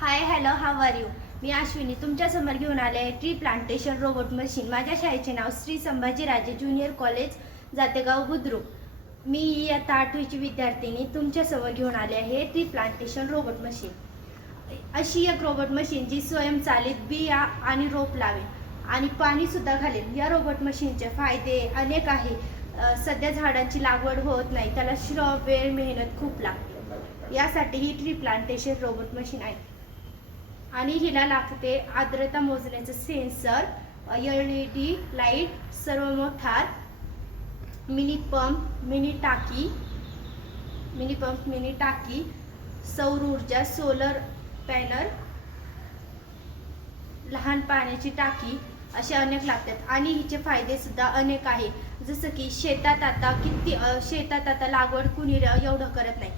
High hello how are you. मी अश्विनी तुमच्यासमोर घेऊन आले आहे ट्री प्लांटेशन रोबोट मशीन. माझ्या शाळेचे नाव श्री संभाजीराजे ज्युनियर कॉलेज जातेगाव बुद्रुक. मी इयत्ता 8वीची विद्यार्थिनी तुमच्यासमोर घेऊन आले आहे ट्री प्लांटेशन रोबोट मशीन. अशी एक रोबोट मशीन जी स्वयंचालित बिया आणि रोप लावेल आणि पाणीसुद्धा घालेल. या रोबोट मशीनचे फायदे अनेक आहे. सध्या झाडांची लागवड होत नाही, त्याला श्रम, वेळ, मेहनत खूप लागते. यासाठी ही ट्री प्लांटेशन रोबोट मशीन आहे आणि हिला लागते आर्द्रता मोजण्याचं सेन्सर, LED लाईट, सर्व मोठार, मिनी पंप, मिनी टाकी, सौर ऊर्जा, सोलर पॅनल, लहान पाण्याची टाकी असे अनेक लागतात. आणि हिचे फायदे सुद्धा अनेक आहे. जसं की शेतात आता लागवड कुणी एवढं करत नाही.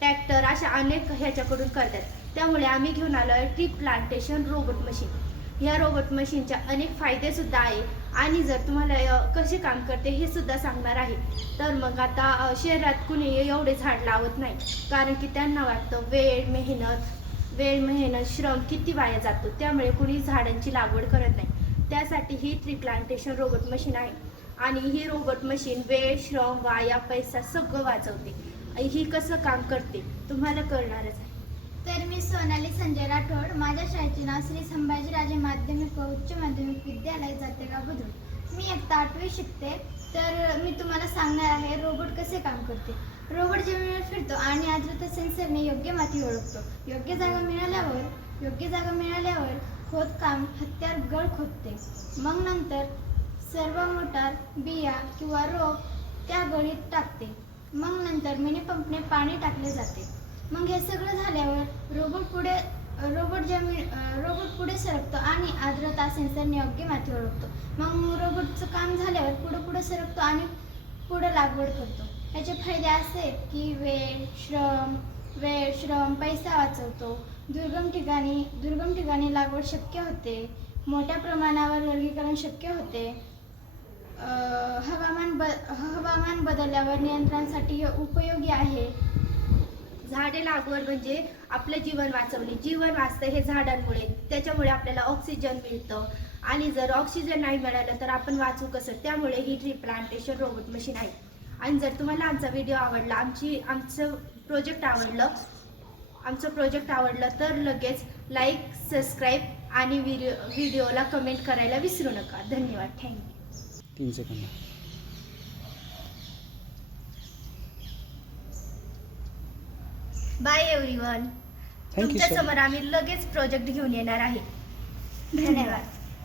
ट्रॅक्टर अशा अनेक ह्याच्याकडून करतात. त्यामुळे आम्ही घेऊन आलो आहे ट्री प्लांटेशन रोबोट मशीन. ह्या रोबोट मशीनचे अनेक फायदे सुद्धा आहे आणि जर तुम्हाला कसे काम करते हे सुद्धा सांगणार आहे. तर मग आता शहरात कुणी एवढे झाड लावत नाही, कारण की त्यांना वाटतं वेळ मेहनत श्रम किती वाया जातो, त्यामुळे कुणी झाडांची लागवड करत नाही. त्यासाठी ही ट्री प्लांटेशन रोबोट मशीन आहे आणि ही रोबोट मशीन वेळ, श्रम, वाया, पैसा सगळं वाचवते. ही कसं काम करते तुम्हाला कळणारच आहे. तर मी सोनाली संजय राठोड. माझ्या शाळेचे नाव श्री संभाजीराजे माध्यमिक व उच्च माध्यमिक विद्यालय जातेगाव बुद्रुक. मी इयत्ता 8वी शिकते. तर मी तुम्हाला सांगणार आहे रोबोट कसे काम करते. रोबोट जमिनीवर फिरतो आणि आर्द्रता सेन्सरने योग्य माती ओळखतो. योग्य जागा मिळाल्यावर खोदकाम हत्यार गळ खोदते. मग नंतर सर्व मोटार, बिया किंवा रोप त्या गळीत टाकते. मग नंतर मिनी पंपने पाणी टाकले जाते. मग हे सगळं झाल्यावर रोबोट पुढे सरकतो आणि आर्द्रता सेन्सरने योग्य माती ओळखतो. मग रोबोटचं काम झाल्यावर पुढे सरकतो आणि पुढे लागवड करतो. याचे फायदे असे आहेत की वेळ, श्रम, पैसा वाचवतो. दुर्गम ठिकाणी लागवड शक्य होते. मोठ्या प्रमाणावर वर्गीकरण शक्य होते. हवामान बदलल्यावर नियंत्रणासाठी हे उपयोगी आहे. झाडे लागवड म्हणजे आपलं जीवन वाचवणे. जीवन वाचतं हे झाडांमुळे. त्याच्यामुळे आपल्याला ऑक्सिजन मिळतं आणि जर ऑक्सिजन नाही मिळालं तर आपण वाचू कसं. त्यामुळे ही ट्री प्लांटेशन रोबोट मशीन आहे. आणि जर तुम्हाला आमचा व्हिडिओ आवडला, आमचं प्रोजेक्ट आवडलं तर लगेच लाईक, सबस्क्राईब आणि व्हिडिओला कमेंट करायला विसरू नका. धन्यवाद. थँक्यू. 3 सेकंद. Bye everyone. थँक्यू तुमच्या समोर आम्ही लगेच प्रोजेक्ट घेऊन येणार आहे. धन्यवाद.